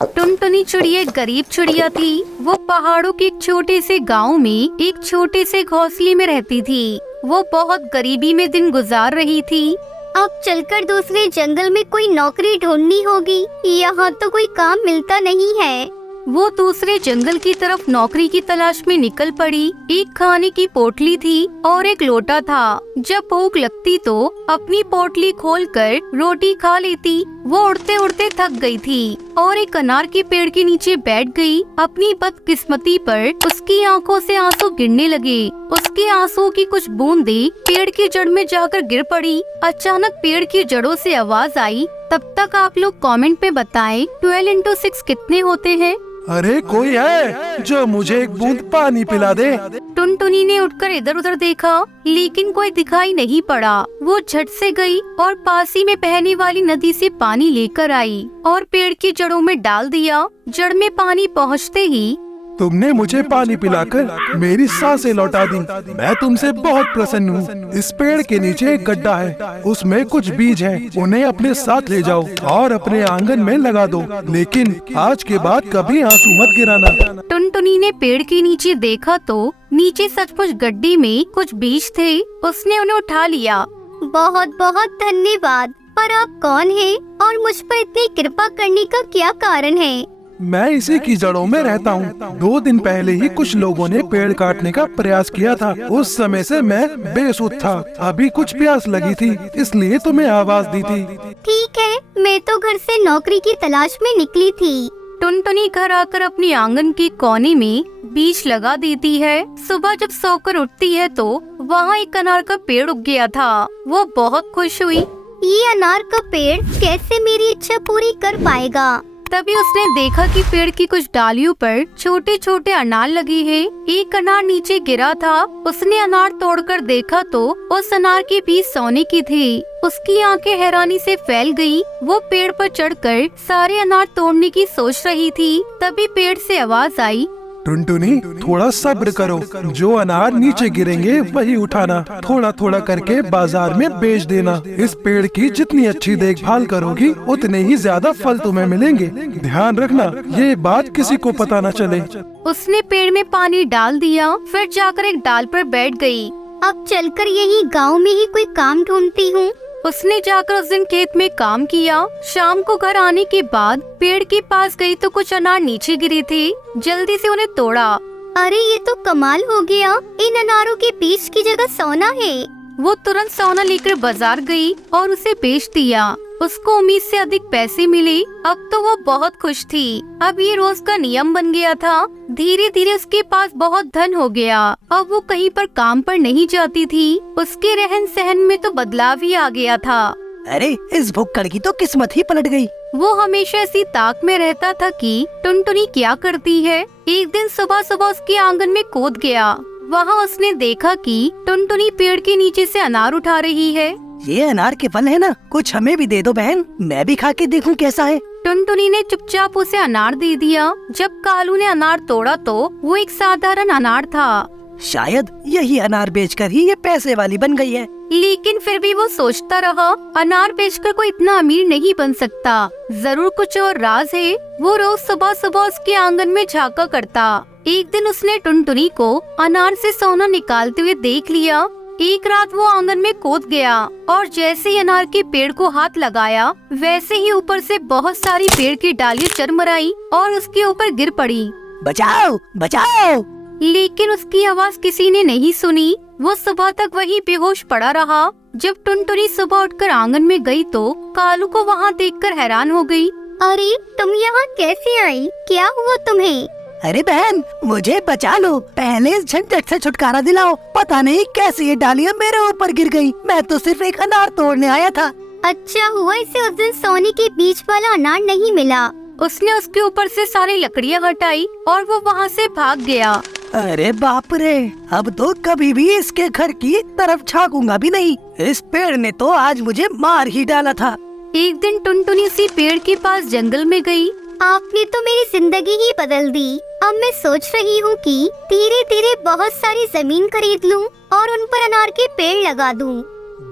टुनटुनी चिड़िया एक गरीब चिड़िया थी। वो पहाड़ों के एक छोटे से गांव में एक छोटे से घोंसले में रहती थी। वो बहुत गरीबी में दिन गुजार रही थी। अब चलकर दूसरे जंगल में कोई नौकरी ढूंढनी होगी, यहाँ तो कोई काम मिलता नहीं है। वो दूसरे जंगल की तरफ नौकरी की तलाश में निकल पड़ी। एक खाने की पोटली थी और एक लोटा था। जब भूख लगती तो अपनी पोटली खोलकर रोटी खा लेती। वो उड़ते उड़ते थक गई थी और एक अनार के पेड़ के नीचे बैठ गई। अपनी बदकिस्मती पर उसकी आंखों से आंसू गिरने लगे। उसके आंसुओं की कुछ बूंदें पेड़ की जड़ में जाकर गिर पड़ी। अचानक पेड़ की जड़ों से आवाज आई। तब तक आप लोग कमेंट में बताएं 12 into 6 कितने होते हैं। अरे कोई है जो मुझे एक बूंद पानी पिला दे। टुनटुनी ने उठकर इधर उधर देखा, लेकिन कोई दिखाई नहीं पड़ा। वो झट से गई और पास ही में बहने वाली नदी से पानी लेकर आई और पेड़ की जड़ों में डाल दिया। जड़ में पानी पहुँचते ही तुमने मुझे पानी पिलाकर मेरी सांसें लौटा दी। मैं तुमसे बहुत प्रसन्न हूँ। इस पेड़ के नीचे एक गड्ढा है, उसमें कुछ बीज हैं। उन्हें अपने साथ ले जाओ और अपने आंगन में लगा दो, लेकिन आज के बाद कभी आंसू मत गिराना। टुनटुनी ने पेड़ के नीचे देखा तो नीचे सचमुच गड्ढे में कुछ बीज थे। उसने उन्हें उठा लिया। बहुत बहुत धन्यवाद। पर आप कौन हैं और मुझ पर इतनी कृपा करने का क्या कारण है? मैं इसी की जड़ों में रहता हूँ। 2 दिन पहले ही कुछ लोगों ने पेड़ काटने का प्रयास किया था। उस समय से मैं बेसुध था। अभी कुछ प्यास लगी थी, इसलिए तुम्हें आवाज दी थी। ठीक है, मैं तो घर से नौकरी की तलाश में निकली थी। टुनटुनी घर आकर अपने आंगन के कोने में बीज लगा देती है। सुबह जब सोकर उठती है तो वहाँ एक अनार का पेड़ उग गया था। वो बहुत खुश हुई। ये अनार का पेड़ कैसे मेरी इच्छा पूरी कर पाएगा? तभी उसने देखा कि पेड़ की कुछ डालियों पर छोटे छोटे अनार लगे हैं। एक अनार नीचे गिरा था। उसने अनार तोड़कर देखा तो उस अनार के बीज सोने की थे। उसकी आंखें हैरानी से फैल गई। वो पेड़ पर चढ़कर सारे अनार तोड़ने की सोच रही थी। तभी पेड़ से आवाज आई, टुनटुनी थोड़ा सब्र करो। जो अनार नीचे गिरेंगे वही उठाना। थोड़ा थोड़ा करके बाजार में बेच देना। इस पेड़ की जितनी अच्छी देखभाल करोगी उतने ही ज्यादा फल तुम्हें मिलेंगे। ध्यान रखना ये बात किसी को पता न चले। उसने पेड़ में पानी डाल दिया, फिर जाकर एक डाल पर बैठ गई। अब चलकर यही गांव में ही कोई काम ढूंढती हूँ। उसने जाकर उस दिन खेत में काम किया। शाम को घर आने के बाद पेड़ के पास गई तो कुछ अनार नीचे गिरे थे। जल्दी से उन्हें तोड़ा। अरे ये तो कमाल हो गया। इन अनारों के बीज की जगह सोना है। वो तुरंत सोना लेकर बाजार गई और उसे बेच दिया। उसको उम्मीद से अधिक पैसे मिले। अब तो वो बहुत खुश थी। अब ये रोज का नियम बन गया था। धीरे धीरे उसके पास बहुत धन हो गया। अब वो कहीं पर काम पर नहीं जाती थी। उसके रहन सहन में तो बदलाव ही आ गया था। अरे इस भुक्कड़ की तो किस्मत ही पलट गई। वो हमेशा ऐसी ताक में रहता था कि टुनटुनी क्या करती है। एक दिन सुबह सुबह उसके आंगन में कूद गया। वहाँ उसने देखा कि टुनटुनी पेड़ के नीचे से अनार उठा रही है। ये अनार के फल है ना, कुछ हमें भी दे दो बहन, मैं भी खा के देखूं कैसा है। टुनटुनी ने चुपचाप उसे अनार दे दिया। जब कालू ने अनार तोड़ा तो वो एक साधारण अनार था। शायद यही अनार बेचकर ही ये पैसे वाली बन गई है। लेकिन फिर भी वो सोचता रहा, अनार बेचकर कोई इतना अमीर नहीं बन सकता। जरूर कुछ और राज है। वो रोज सुबह सुबह उसके आंगन में झांका करता। एक दिन उसने टुनटुनी को अनार से सोना निकालते हुए देख लिया। एक रात वो आंगन में कूद गया और जैसे ही अनार के पेड़ को हाथ लगाया, वैसे ही ऊपर से बहुत सारी पेड़ की डालियां चरमराई और उसके ऊपर गिर पड़ी। बचाओ बचाओ! लेकिन उसकी आवाज किसी ने नहीं सुनी। वो सुबह तक वही बेहोश पड़ा रहा। जब टुनटुनी सुबह उठकर आंगन में गई तो कालू को वहाँ देखकर हैरान हो गई। अरे तुम यहाँ कैसे आई? क्या हुआ तुम्हें? अरे बहन मुझे बचा लो, पहले इस झंझट से छुटकारा दिलाओ। पता नहीं कैसे ये डालियाँ मेरे ऊपर गिर गई। मैं तो सिर्फ एक अनार तोड़ने आया था। अच्छा हुआ इसे उस दिन सोने के बीज वाला अनार नहीं मिला। उसने उसके ऊपर से सारी लकड़ियाँ हटाई और वो वहाँ से भाग गया। अरे बाप रे, अब तो कभी भी इसके घर की तरफ झांकूंगा भी नहीं। इस पेड़ ने तो आज मुझे मार ही डाला था। एक दिन टुनटुनी उसी पेड़ के पास जंगल में गई। आपने तो मेरी जिंदगी ही बदल दी। अब मैं सोच रही हूँ कि धीरे धीरे बहुत सारी जमीन खरीद लूँ और उन पर अनार के पेड़ लगा दूँ।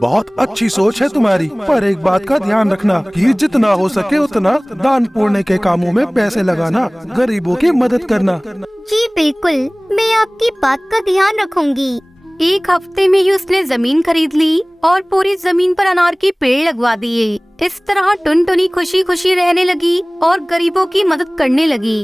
बहुत अच्छी सोच है तुम्हारी, पर एक बात का ध्यान रखना कि जितना हो सके उतना दान पुण्य के कामों में पैसे लगाना, गरीबों की मदद करना। जी बिल्कुल, मैं आपकी बात का ध्यान रखूंगी। एक हफ्ते में ही उसने जमीन खरीद ली और पूरी जमीन पर अनार के पेड़ लगवा दिए। इस तरह टुनटुनी खुशी खुशी रहने लगी और गरीबों की मदद करने लगी।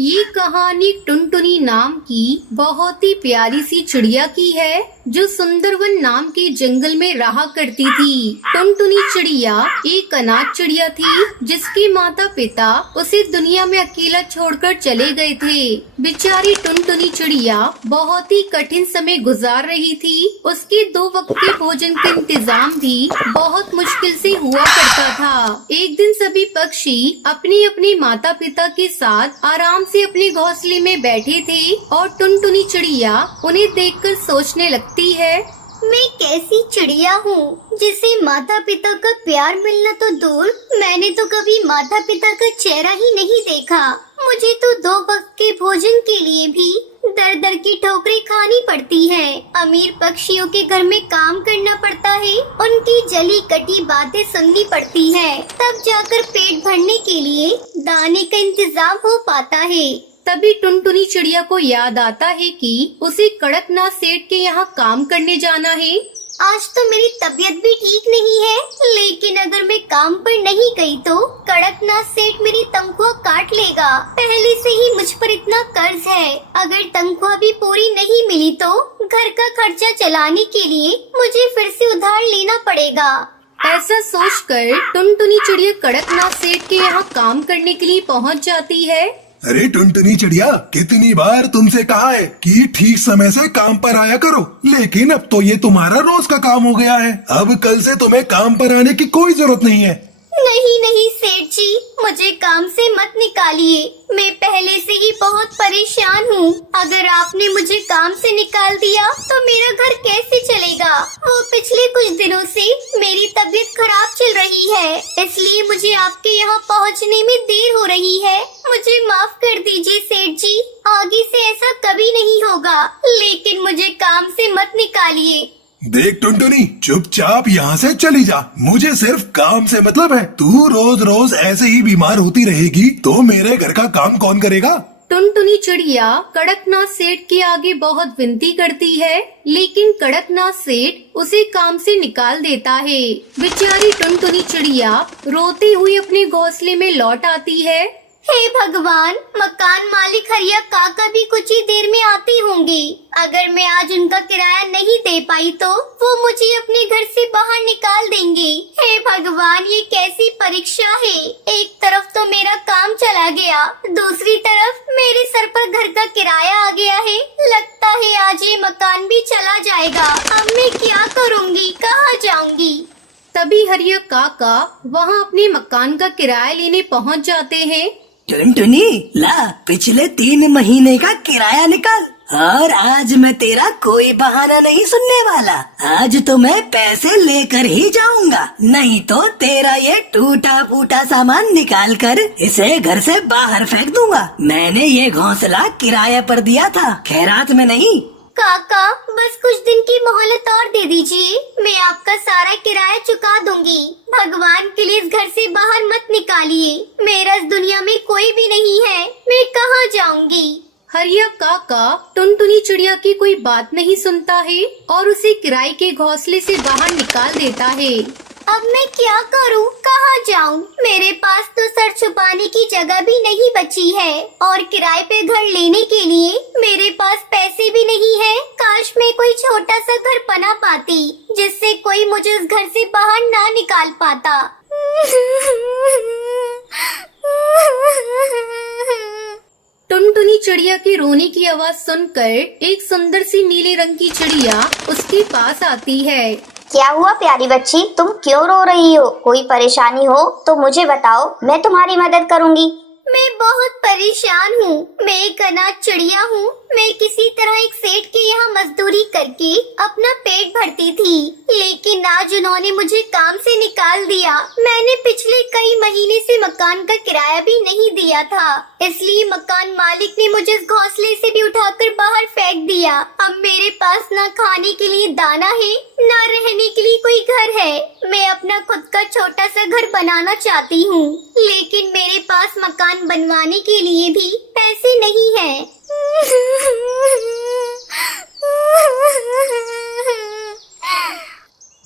ये कहानी टुनटुनी नाम की बहुत ही प्यारी सी चिड़िया की है, जो सुंदरवन नाम के जंगल में रहा करती थी। टुनटुनी चिड़िया एक अनाथ चिड़िया थी, जिसके माता पिता उसे दुनिया में अकेला छोड़कर चले गए थे। बेचारी टुनटुनी चिड़िया बहुत ही कठिन समय गुजार रही थी। उसके 2 वक्त के भोजन का इंतजाम भी बहुत मुश्किल से हुआ करता था। एक दिन सभी पक्षी अपने अपने माता पिता के साथ आराम से अपने घोंसले में बैठे थे और टुनटुनी चिड़िया उन्हें देखकर सोचने लगती है, मैं कैसी चिड़िया हूँ जिसे माता पिता का प्यार मिलना तो दूर, मैंने तो कभी माता पिता का चेहरा ही नहीं देखा। मुझे तो 2 वक्त के भोजन के लिए भी दर दर की ठोकरें खानी पड़ती है। अमीर पक्षियों के घर में काम करना पड़ता है, उनकी जली कटी बातें सुननी पड़ती है, तब जाकर पेट भरने के लिए दाने का इंतजाम हो पाता है। तभी टुनटुनी चिड़िया को याद आता है कि उसे कड़कनाथ सेठ के यहाँ काम करने जाना है। आज तो मेरी तबीयत भी ठीक नहीं है, लेकिन अगर मैं काम पर नहीं गई तो कड़कनाथ सेठ मेरी तनख्वाह काट लेगा। पहले से ही मुझ पर इतना कर्ज है, अगर तनख्वाह भी पूरी नहीं मिली तो घर का खर्चा चलाने के लिए मुझे फिर से उधार लेना पड़ेगा। ऐसा सोचकर टुनटुनी चिड़िया कड़कनाथ सेठ के यहाँ काम करने के लिए पहुँच जाती है। अरे टुनटुनी चिड़िया, कितनी बार तुमसे कहा है कि ठीक समय से काम पर आया करो, लेकिन अब तो ये तुम्हारा रोज का काम हो गया है। अब कल से तुम्हें काम पर आने की कोई जरूरत नहीं है। नहीं नहीं सेठ जी, मुझे काम से मत निकालिए, मैं पहले से ही बहुत परेशान हूँ। अगर आपने मुझे काम से निकाल दिया तो मेरा घर कैसे चलेगा? वो पिछले कुछ दिनों से मेरी तबीयत खराब चल रही है, इसलिए मुझे आपके यहाँ पहुँचने में देर हो रही है। मुझे माफ कर दीजिए सेठ जी, आगे से ऐसा कभी नहीं होगा, लेकिन मुझे काम से मत निकालिए। देख टुनटुनी, चुपचाप यहाँ से चली जा, मुझे सिर्फ काम से मतलब है। तू रोज रोज ऐसे ही बीमार होती रहेगी तो मेरे घर का काम कौन करेगा? टुनटुनी चिड़िया कड़कनाथ सेठ के आगे बहुत विनती करती है, लेकिन कड़कनाथ सेठ उसे काम से निकाल देता है। बेचारी टुनटुनी चिड़िया रोती हुई अपने घोंसले में लौट आती है। हे भगवान, मकान मालिक हरिया काका भी कुछ ही देर में आते होंगे। अगर मैं आज उनका किराया नहीं दे पाई तो वो मुझे अपने घर से बाहर निकाल देंगे। हे भगवान, ये कैसी परीक्षा है। एक तरफ तो मेरा काम चला गया, दूसरी तरफ मेरे सर पर घर का किराया आ गया है। लगता है आज ये मकान भी चला जाएगा। अब मैं क्या करूँगी, कहाँ जाऊँगी? तभी हरिया काका वहाँ अपने मकान का किराया लेने पहुँच जाते हैं। टुनटुनी, ला पिछले 3 महीने का किराया निकाल, और आज मैं तेरा कोई बहाना नहीं सुनने वाला। आज तो मैं पैसे लेकर ही जाऊंगा, नहीं तो तेरा ये टूटा फूटा सामान निकाल कर इसे घर से बाहर फेंक दूंगा। मैंने ये घोंसला किराए पर दिया था, खैरात में नहीं। काका, बस कुछ दिन की मोहलत और दे दीजिए, मैं आपका सारा किराया चुका दूंगी। भगवान के लिए इस घर से बाहर मत निकालिए, मेरा इस दुनिया में कोई भी नहीं है, मैं कहाँ जाऊंगी? हरिया काका टुनटुनी चिड़िया की कोई बात नहीं सुनता है और उसे किराए के घोंसले से बाहर निकाल देता है। अब मैं क्या करूं, कहाँ जाऊं? मेरे पास तो सर छुपाने की जगह भी नहीं बची है, और किराए पे घर लेने के लिए मेरे पास पैसे भी नहीं है। काश मैं कोई छोटा सा घर बना पाती, जिससे कोई मुझे उस घर से बाहर ना निकाल पाता। टुनटुनी चिड़िया के रोने की आवाज सुनकर एक सुंदर सी नीले रंग की चिड़िया उसके पास आती है। क्या हुआ प्यारी बच्ची, तुम क्यों रो रही हो? कोई परेशानी हो तो मुझे बताओ, मैं तुम्हारी मदद करूंगी। मैं बहुत परेशान हूँ, मैं एक अनाथ चिड़िया हूँ, मैं किसी तरह एक सेठ के यहाँ मजदूरी करके अपना पेट भरती थी, लेकिन आज उन्होंने मुझे काम से निकाल दिया। मैंने पिछले कई महीने से मकान का किराया भी नहीं दिया था, इसलिए मकान मालिक ने मुझे इस घोंसले से भी उठाकर बाहर फेंक दिया। अब मेरे पास ना खाने के लिए दाना है, ना रहने के लिए कोई घर है। मैं अपना खुद का छोटा सा घर बनाना चाहती हूँ, लेकिन मेरे पास मकान बनवाने के लिए भी पैसे नहीं हैं।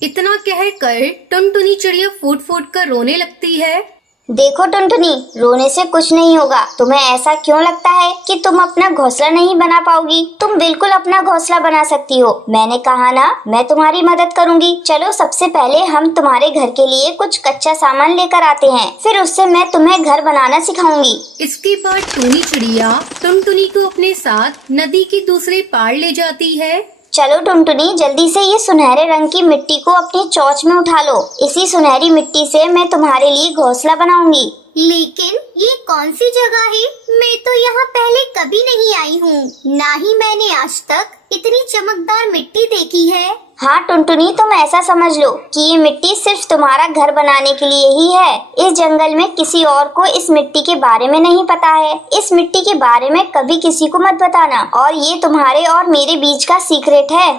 इतना कहकर टुनटुनी चिड़िया फूट फूट कर रोने लगती है। देखो टुनटुनी, रोने से कुछ नहीं होगा। तुम्हें ऐसा क्यों लगता है कि तुम अपना घोंसला नहीं बना पाओगी? तुम बिल्कुल अपना घोंसला बना सकती हो। मैंने कहा ना, मैं तुम्हारी मदद करूंगी। चलो सबसे पहले हम तुम्हारे घर के लिए कुछ कच्चा सामान लेकर आते हैं, फिर उससे मैं तुम्हें घर बनाना सिखाऊंगी। इसके बाद टूनी चिड़िया टुनटुनी को अपने साथ नदी के दूसरे पार ले जाती है। चलो टुनटुनी, जल्दी से ये सुनहरे रंग की मिट्टी को अपनी चोंच में उठा लो। इसी सुनहरी मिट्टी से मैं तुम्हारे लिए घोंसला बनाऊंगी। लेकिन ये कौन सी जगह है? मैं तो यहाँ पहले कभी नहीं आई हूँ, ना ही मैंने आज तक इतनी चमकदार मिट्टी देखी है। हाँ टुनटुनी, तुम ऐसा समझ लो कि ये मिट्टी सिर्फ तुम्हारा घर बनाने के लिए ही है। इस जंगल में किसी और को इस मिट्टी के बारे में नहीं पता है। इस मिट्टी के बारे में कभी किसी को मत बताना, और ये तुम्हारे और मेरे बीच का सीक्रेट है।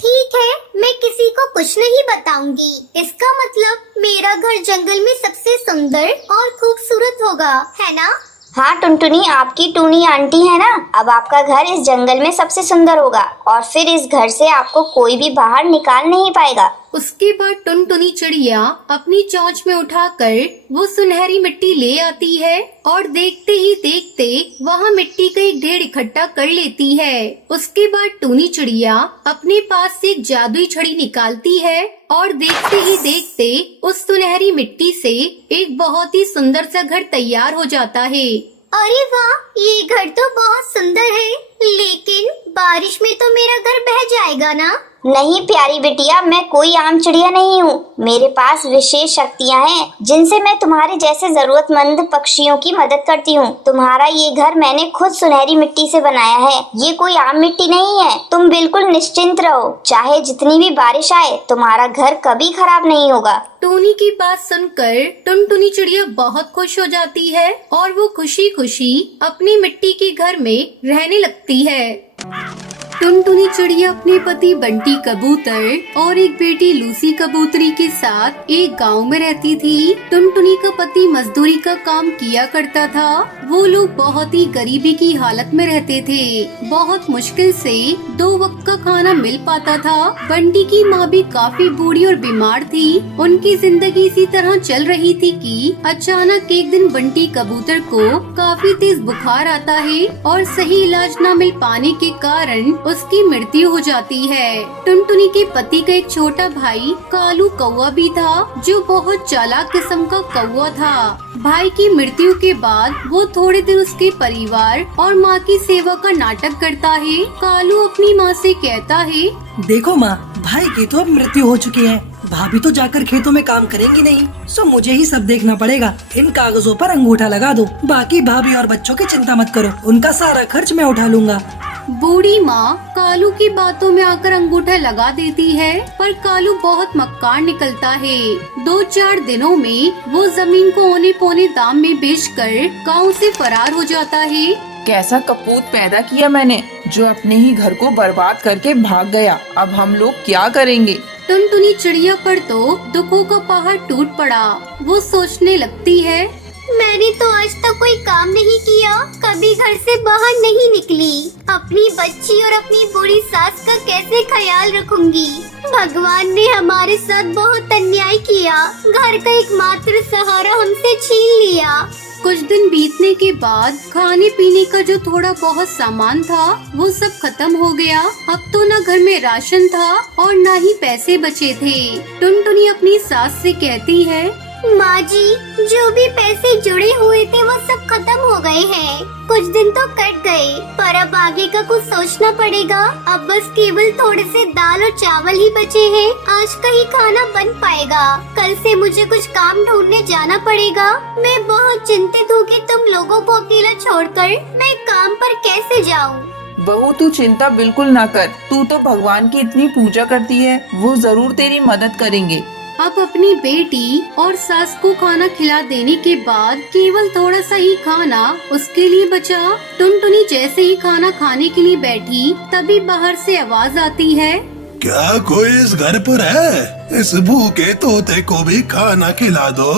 ठीक है, मैं किसी को कुछ नहीं बताऊंगी। इसका मतलब मेरा घर जंगल में सबसे सुंदर और खूबसूरत होगा, है ना? हाँ टुनटुनी, आपकी टूनी आंटी है ना, अब आपका घर इस जंगल में सबसे सुंदर होगा, और फिर इस घर से आपको कोई भी बाहर निकाल नहीं पाएगा। उसके बाद टुनटुनी चिड़िया अपनी चोंच में उठाकर वो सुनहरी मिट्टी ले आती है और देखते ही देखते वहाँ मिट्टी का एक ढेर इकट्ठा कर लेती है। उसके बाद टूनी चिड़िया अपने पास से एक जादुई छड़ी निकालती है और देखते ही देखते उस सुनहरी मिट्टी से एक बहुत ही सुंदर सा घर तैयार हो जाता है। अरे वाह, ये घर तो बहुत सुंदर है, लेकिन बारिश में तो मेरा घर बह जाएगा ना? नहीं प्यारी बिटिया, मैं कोई आम चिड़िया नहीं हूँ। मेरे पास विशेष शक्तियाँ हैं, जिनसे मैं तुम्हारे जैसे जरूरतमंद पक्षियों की मदद करती हूँ। तुम्हारा ये घर मैंने खुद सुनहरी मिट्टी से बनाया है, ये कोई आम मिट्टी नहीं है। तुम बिल्कुल निश्चिंत रहो, चाहे जितनी भी बारिश आए, तुम्हारा घर कभी खराब नहीं होगा। टूनी की बात सुनकर टुनटुनी चिड़िया बहुत खुश हो जाती है और वो खुशी खुशी अपनी मिट्टी के घर में रहने लगती है। टुनटुनी चिड़िया अपने पति बंटी कबूतर और एक बेटी लूसी कबूतरी के साथ एक गांव में रहती थी। टुनटुनी का पति मजदूरी का काम किया करता था। वो लोग बहुत ही गरीबी की हालत में रहते थे। बहुत मुश्किल से 2 वक्त का खाना मिल पाता था। बंटी की माँ भी काफी बूढ़ी और बीमार थी। उनकी जिंदगी इसी तरह चल रही थी कि अचानक एक दिन बंटी कबूतर को काफी तेज बुखार आता है और सही इलाज न मिल पाने के कारण उसकी मृत्यु हो जाती है। टुनटुनी के पति का एक छोटा भाई कालू कौवा भी था, जो बहुत चालाक किस्म का कौवा था। भाई की मृत्यु के बाद वो थोड़े दिन उसके परिवार और माँ की सेवा का नाटक करता है। कालू अपनी माँ से कहता है, देखो माँ, भाई की तो अब मृत्यु हो चुकी है। भाभी तो जाकर खेतों में काम करेंगी नहीं, सो मुझे ही सब देखना पड़ेगा। इन कागजों पर अंगूठा लगा दो, बाकी भाभी और बच्चों की चिंता मत करो, उनका सारा खर्च मैं उठा लूंगा। बूढ़ी माँ कालू की बातों में आकर अंगूठा लगा देती है, पर कालू बहुत मक्कार निकलता है। 2-4 दिनों में वो जमीन को औने पौने दाम में बेचकर गांव से फरार हो जाता है। कैसा कपूत पैदा किया मैंने, जो अपने ही घर को बर्बाद करके भाग गया। अब हम लोग क्या करेंगे? टुनटुनी चिड़िया पर तो दुखों का पहाड़ टूट पड़ा। वो सोचने लगती है, मैंने तो आज तक कोई काम नहीं किया, कभी घर से बाहर नहीं निकली। अपनी बच्ची और अपनी बूढ़ी सास का कैसे ख्याल रखूंगी? भगवान ने हमारे साथ बहुत अन्याय किया, घर का एकमात्र सहारा हमसे छीन लिया। कुछ दिन बीतने के बाद खाने पीने का जो थोड़ा बहुत सामान था वो सब खत्म हो गया। अब तो न घर में राशन था और न ही पैसे बचे थे। टुनटुनी अपनी सास से कहती है, माँ जी, जो भी पैसे जुड़े हुए थे वो सब खत्म हो गए हैं। कुछ दिन तो कट गए, पर अब आगे का कुछ सोचना पड़ेगा। अब बस केवल थोड़े से दाल और चावल ही बचे हैं। आज का ही खाना बन पाएगा, कल से मुझे कुछ काम ढूंढने जाना पड़ेगा। मैं बहुत चिंतित हूँ कि तुम लोगों को अकेला छोड़कर मैं काम पर कैसे जाऊँ। बहू तू चिंता बिल्कुल ना कर, तू तो भगवान की इतनी पूजा करती है, वो जरूर तेरी मदद करेंगे। अब अपनी बेटी और सास को खाना खिला देने के बाद केवल थोड़ा सा ही खाना उसके लिए बचा। टुनटुनी जैसे ही खाना खाने के लिए बैठी तभी बाहर से आवाज आती है, क्या कोई इस घर पर है? इस भूखे तोते को भी खाना खिला दो।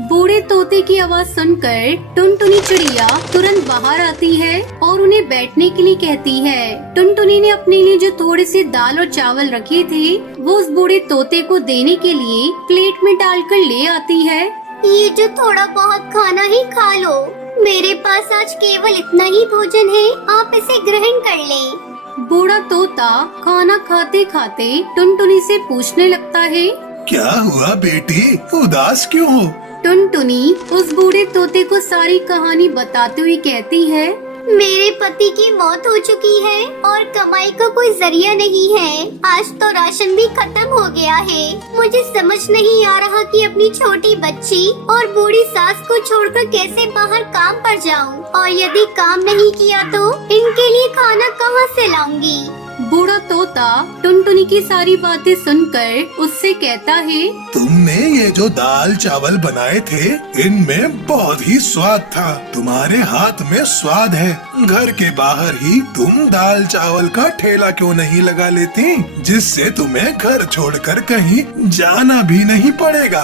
बूढ़े तोते की आवाज सुनकर टुनटुनी चिड़िया तुरंत बाहर आती है और उन्हें बैठने के लिए कहती है। टुनटुनी ने अपने लिए जो थोड़े से दाल और चावल रखे थे वो उस बूढ़े तोते को देने के लिए प्लेट में डालकर ले आती है। ये जो थोड़ा बहुत खाना ही खा लो, मेरे पास आज केवल इतना ही भोजन है, आप इसे ग्रहण कर लें। बूढ़ा तोता खाना खाते खाते टुनटुनी से पूछने लगता है, क्या हुआ बेटी, उदास क्यों हो? टुनटुनी उस बूढ़े तोते को सारी कहानी बताते हुए कहती है, मेरे पति की मौत हो चुकी है और कमाई का कोई जरिया नहीं है। आज तो राशन भी खत्म हो गया है। मुझे समझ नहीं आ रहा कि अपनी छोटी बच्ची और बूढ़ी सास को छोड़कर कैसे बाहर काम पर जाऊं, और यदि काम नहीं किया तो इनके लिए खाना कहां से लाऊंगी। बूढ़ा तोता टुनटुनी की सारी बातें सुनकर उससे कहता है, तुमने ये जो दाल चावल बनाए थे इनमें बहुत ही स्वाद था। तुम्हारे हाथ में स्वाद है। घर के बाहर ही तुम दाल चावल का ठेला क्यों नहीं लगा लेती, जिससे तुम्हें घर छोड़कर कहीं जाना भी नहीं पड़ेगा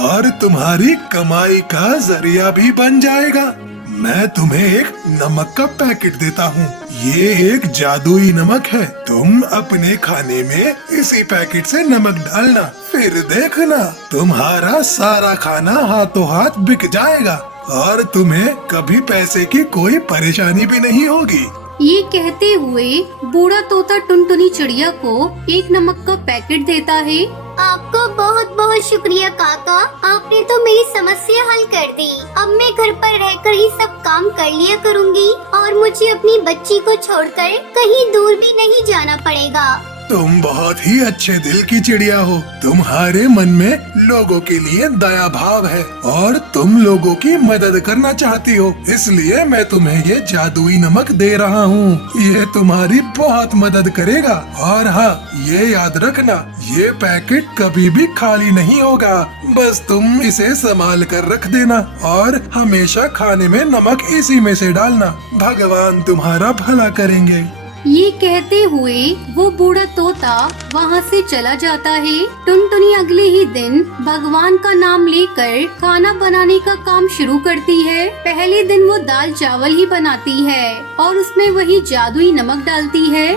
और तुम्हारी कमाई का जरिया भी बन जाएगा। मैं तुम्हें एक नमक का पैकेट देता हूँ। ये एक जादुई नमक है। तुम अपने खाने में इसी पैकेट से नमक डालना, फिर देखना तुम्हारा सारा खाना हाथों हाथ बिक जाएगा और तुम्हें कभी पैसे की कोई परेशानी भी नहीं होगी। ये कहते हुए बूढ़ा तोता टुनटुनी चिड़िया को एक नमक का पैकेट देता है। आपको बहुत बहुत शुक्रिया काका, आपने तो मेरी समस्या हल कर दी। अब मैं घर पर रहकर ही सब काम कर लिया करूँगी और मुझे अपनी बच्ची को छोड़कर कहीं दूर भी नहीं जाना पड़ेगा। तुम बहुत ही अच्छे दिल की चिड़िया हो। तुम्हारे मन में लोगों के लिए दया भाव है और तुम लोगों की मदद करना चाहती हो, इसलिए मैं तुम्हें ये जादुई नमक दे रहा हूँ। ये तुम्हारी बहुत मदद करेगा। और हाँ, ये याद रखना, ये पैकेट कभी भी खाली नहीं होगा। बस तुम इसे संभाल कर रख देना और हमेशा खाने में नमक इसी में से डालना। भगवान तुम्हारा भला करेंगे। ये कहते हुए वो बूढ़ा तोता वहाँ से चला जाता है। टुनटुनी अगले ही दिन भगवान का नाम लेकर खाना बनाने का काम शुरू करती है। पहले दिन वो दाल चावल ही बनाती है और उसमें वही जादुई नमक डालती है।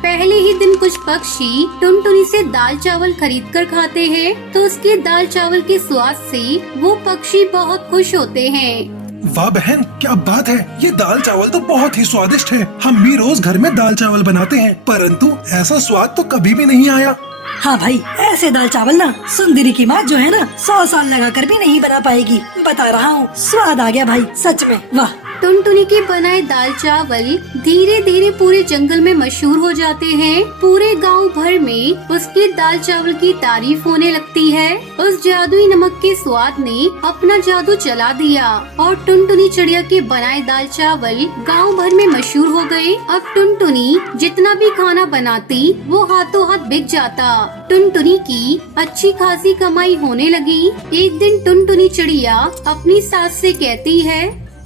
पहले ही दिन कुछ पक्षी टुनटुनी से दाल चावल खरीद कर खाते हैं, तो उसके दाल चावल के स्वाद से वो पक्षी बहुत खुश होते हैं। वाह बहन, क्या बात है। ये दाल चावल तो बहुत ही स्वादिष्ट है। हम भी रोज घर में दाल चावल बनाते हैं, परंतु ऐसा स्वाद तो कभी भी नहीं आया। हाँ भाई, ऐसे दाल चावल ना सुंदरी की माँ जो है ना 100 साल लगा कर भी नहीं बना पाएगी। बता रहा हूँ, स्वाद आ गया भाई, सच में वाह। टुनटुनी के बनाए दाल चावल धीरे धीरे पूरे जंगल में मशहूर हो जाते हैं। पूरे गांव भर में उसके दाल चावल की तारीफ होने लगती है। उस जादुई नमक के स्वाद ने अपना जादू चला दिया और टुनटुनी चिड़िया के बनाए दाल चावल गांव भर में मशहूर हो गए। अब टुनटुनी जितना भी खाना बनाती वो हाथों हाथ बिक जाता। टुनटुनी की अच्छी खासी कमाई होने लगी। एक दिन टुनटुनी चिड़िया अपनी सास से कहती है,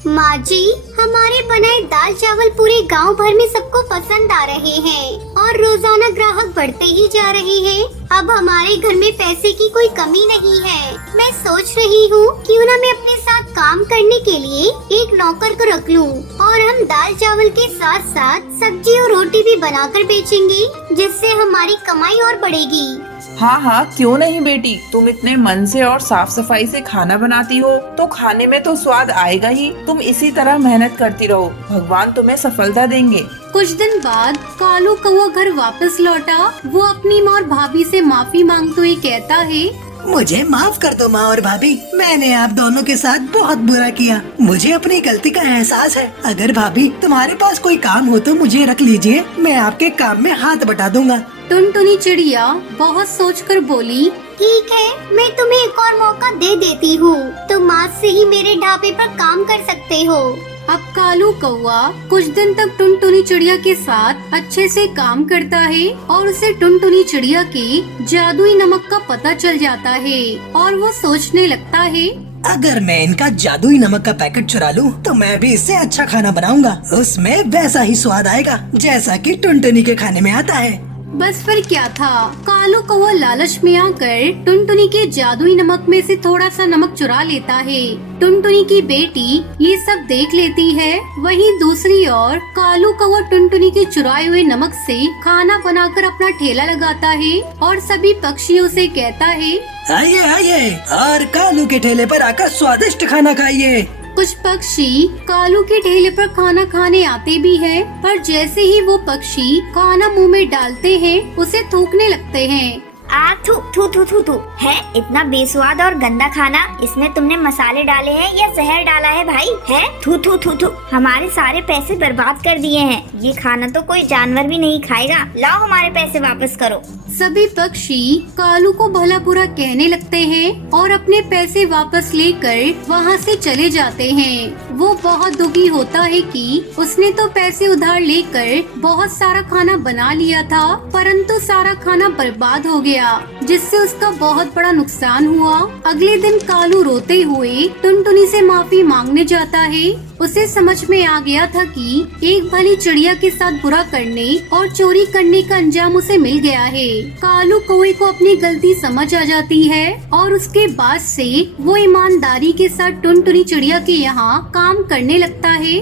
माँ जी, हमारे बनाए दाल चावल पूरे गांव भर में सबको पसंद आ रहे हैं और रोजाना ग्राहक बढ़ते ही जा रहे हैं। अब हमारे घर में पैसे की कोई कमी नहीं है। मैं सोच रही हूँ क्यों ना मैं अपने साथ काम करने के लिए एक नौकर को रख लूँ और हम दाल चावल के साथ साथ सब्जी और रोटी भी बनाकर बेचेंगे, जिससे हमारी कमाई और बढ़ेगी। हाँ हाँ, क्यों नहीं बेटी, तुम इतने मन से और साफ सफाई से खाना बनाती हो तो खाने में तो स्वाद आएगा ही। तुम इसी तरह मेहनत करती रहो, भगवान तुम्हें सफलता देंगे। कुछ दिन बाद कालू कौवा घर वापस लौटा। वो अपनी माँ और भाभी से माफी मांगते हुए कहता है, मुझे माफ कर दो माँ और भाभी, मैंने आप दोनों के साथ बहुत बुरा किया। मुझे अपनी गलती का एहसास है। अगर भाभी तुम्हारे पास कोई काम हो तो मुझे रख लीजिए, मैं आपके काम में हाथ बटा दूंगा। टुनटुनी चिड़िया बहुत सोचकर बोली, ठीक है, मैं तुम्हें एक और मौका दे देती हूँ। तुम आज से ही मेरे ढाबे पर काम कर सकते हो। अब कालू कौवा कुछ दिन तक टुनटुनी चिड़िया के साथ अच्छे से काम करता है और उसे टुनटुनी चिड़िया के जादुई नमक का पता चल जाता है और वो सोचने लगता है, अगर मैं इनका जादुई नमक का पैकेट चुरा लूं, तो मैं भी इससे अच्छा खाना बनाऊंगा। उसमें वैसा ही स्वाद आएगा जैसा कि टुनटुनी के खाने में आता है। बस फिर क्या था, कालू कौवा लालच में आकर टुनटुनी के जादुई नमक में से थोड़ा सा नमक चुरा लेता है। टुनटुनी की बेटी ये सब देख लेती है। वहीं दूसरी ओर कालू कौवा टुनटुनी के चुराए हुए नमक से खाना बनाकर अपना ठेला लगाता है और सभी पक्षियों से कहता है, आइए आइए और कालू के ठेले पर आकर स्वादिष्ट खाना खाइए। कुछ पक्षी कालू के ठेले पर खाना खाने आते भी हैं, पर जैसे ही वो पक्षी खाना मुंह में डालते हैं उसे थूकने लगते हैं। आ थू थू थू थू थू है, इतना बेस्वाद और गंदा खाना। इसमें तुमने मसाले डाले हैं या जहर डाला है भाई? है थू थू थू थू, हमारे सारे पैसे बर्बाद कर दिए हैं। ये खाना तो कोई जानवर भी नहीं खाएगा। लाओ हमारे पैसे वापस करो। सभी पक्षी कालू को भला बुरा कहने लगते हैं और अपने पैसे वापस लेकर वहाँ से चले जाते हैं। वो बहुत दुखी होता है कि उसने तो पैसे उधार लेकर बहुत सारा खाना बना लिया था, परंतु सारा खाना बर्बाद हो गया, जिससे उसका बहुत बड़ा नुकसान हुआ। अगले दिन कालू रोते हुए टुनटुनी से माफी मांगने जाता है। उसे समझ में आ गया था कि एक भली चिड़िया के साथ बुरा करने और चोरी करने का अंजाम उसे मिल गया है। कालू कौवे को अपनी गलती समझ आ जाती है और उसके बाद से वो ईमानदारी के साथ टुनटुनी चिड़िया के यहाँ काम करने लगता है